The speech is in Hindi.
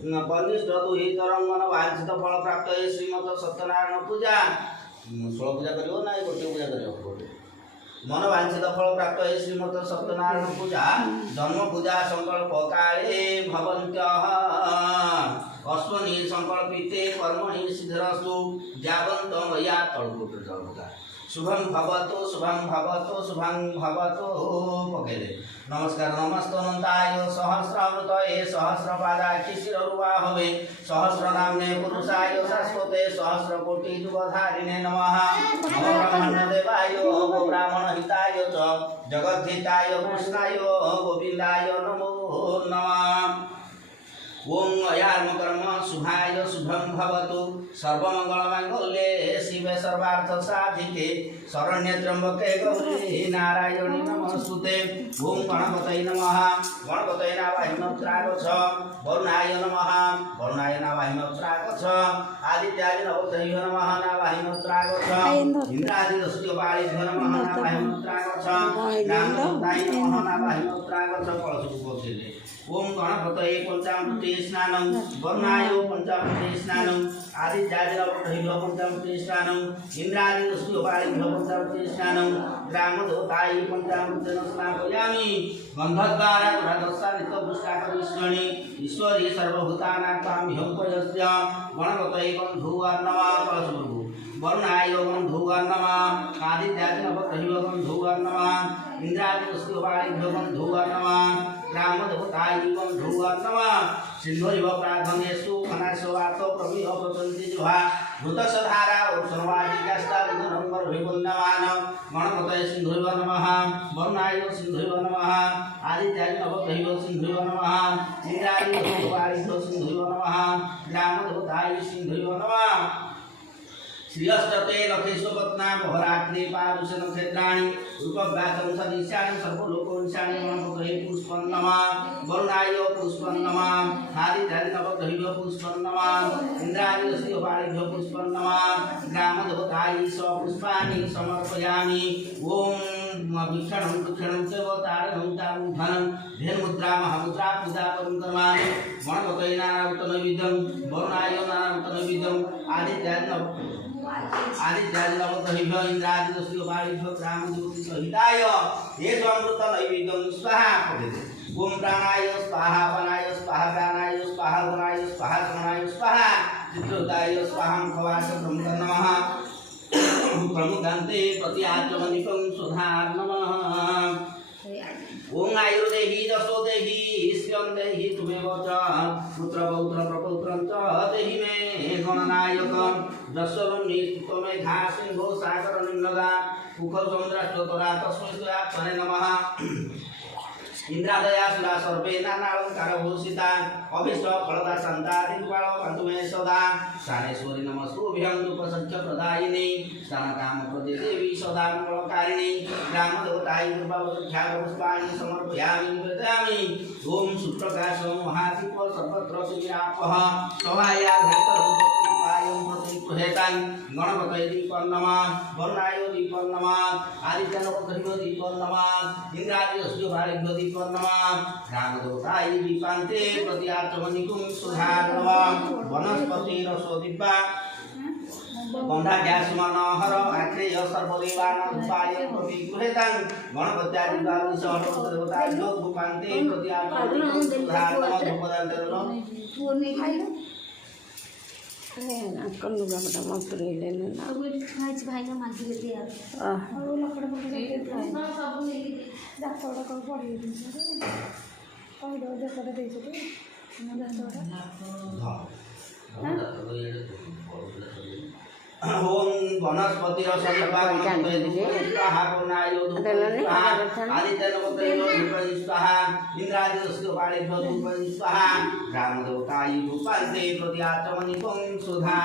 परनिष्ठ दुहितरं मन वांछित फल प्राप्त श्रीमत सत्यनारायण पूजा 16 पूजा करियो ना गोटे पूजा करियो मन वांछित फल प्राप्त श्रीमत सत्यनारायण पूजा जन्म पूजा संकल्प काले भवन्त्यः अश्वनी संकल्पिते कर्मणि सिद्धिरस्तु जावन्त मया तळकोट शुभम भवतु पकेले नमस्कार नमस्तनंताय सहस्रामृतये सहस्रपादाक्षि शिररूपाभवे सहस्रनाम्ने पुरुषाय शाश्वते सहस्रकोटि युगधारिणे नमः नमो ब्रह्मण्यदेवाय ब्राह्मण हिताय च जगद्धिताय कृष्णाय गोविन्दाय नमो नमः ओम अयार्म कर्म शुभाय शुभम भवतु सर्वमंगलमांगल्ये शिवे सर्वार्थ साधिके शरण्ये त्र्यंबके गौरी नारायणी नमस्तुते ओम गणपतये नमः गणपतये नमः वरुणाय नमः वरुणाय नमः आदित्याय नमः नमः इंद्रादि रस्योपालिभ्यो नमः नमः ओम गणपतये पंचामृते स्नानं वरुणाय पंचामृते स्नानं आदित्याय पंचामृते स्नानं इंद्रादि रस्योपालिभ्यो पंचामृते स्नानं ग्रामदेवताय पंचामृतेन स्नापयामि गन्धद्वारा पुष्टाकरीश्वरी ईश्वरी सर्वभूतानां ताम्यहं पयस्य गणपतये गन्धुवर्णमा वरुणाय गन्धुवर्णमा आदित्याय गन्धुवर्णमा इंद्रादि रस्योपालिभ्यो गन्धुवर्णमा ग्रामदेवताय गन्धुवर्णमा सिन्धुरिव प्रार्थनेषु खनाशवातो प्रमिह प्रचन्ति जुहा भूतसधारा उर्सनवादिकाष्टादिगुणं गणपतये सिन्धुरिव नमः वरुणाय सिन्धुरिव नमः आदित्याय सिन्धुरिव नमः इंद्रादि रस्योपालिभ्यो सिन्धुरिव नमः ग्रामदेवताय सिन्धुरिव नमः श्रीअष्टते लखेश्वपत्ना बहराग्नि पारुषन क्षेत्राणि रूपव्यासं सदिशानि सर्वलोकोनिशानि गणपतये पुष्पं नमः वरुणाय पुष्पं नमः आदित्याय पुष्पं नमः इंद्रादि रस्योपालिभ्यो पुष्पं नमः ग्रामदेवताय पुष्पाणि समर्पयामि ओम भिक्षणं च तारणं तारुधनं धेनुमुद्रा महामुद्रा पूजा कर्माणि गणपतये नानावृतनैवेद्यं वरुणाय नानावृतनैवेद्यं आदित्याय इंद्रादि रस्योपालिभ्यो ग्रामदेवताय येषामृत नैवेद्यं स्वाहा पठेते ओम प्राणाय स्वाहा वनाय स्वाहा प्राणाय स्वाहा वनाय स्वाहा गणाय स्वाहा चित्रोदाय स्वाहा खवास ब्रह्म नमः प्रमुदान्ते प्रत्याचमनिकं सुधार नमः ओम आयुर्देहि जसो देहि ईश्वरं देहि तुमेव च पुत्र पौत्र प्रपौत्रं च देहि मे गणनायक जस्वरुणि स्तुतमे घासिंहो सागर निम्नगा कुखर समुद्राष्टोतरा तस्मै स्वात्मने नमः इंद्रादया सुरा सर्वे नानालंकार भूषिता अभिष्ट फलदा संतादि कृपाल पान्तु मे सदा स्थानेश्वरी नमस्तुभ्यं दुःखसंख्य प्रदायिनी स्थानकाम प्रदे देवी सदा मंगलकारिणी ग्रामदेवताय कृपावत्ख्यात पुष्पाणि समर्पयामि निवेदयामि ओम सुप्रकाश महादीप सर्वत्र सुविरापः सवाया गणपतये दीपं नमः वरुणाय दीपं नमः आदित्याय दीपं नमः इंद्रादि रस्योपालिभ्यो दीपं नमः ग्रामदेवताय दीपान्ते प्रत्याचमनिकं सुधार नमः वनस्पति रसोदिव्या बंधा ग्यासमनहर आत्रेय सर्वदेवानां उपाय प्रतिगृहेतां गणपत्यादि देवताय धूपान्ते प्रत्याचमनिकं सुधार नमः धूपदान्ते कौन लुगा बड़ा मत ले लेना और वो खाइछ भाई का मागी लेते यार और वो लकड़ पर लेते हैं सब ले जा थोड़ा को पड़ी दिन और दो जगह दे दे ना ओम वनस्पति स्वाहा पूर्णाय आदित्य स्वाहा इंद्रादि रस्योपालिभ्यो स्वाहा ग्रामदेवताय धूपान्ते प्रत्याचमनिकं सुधा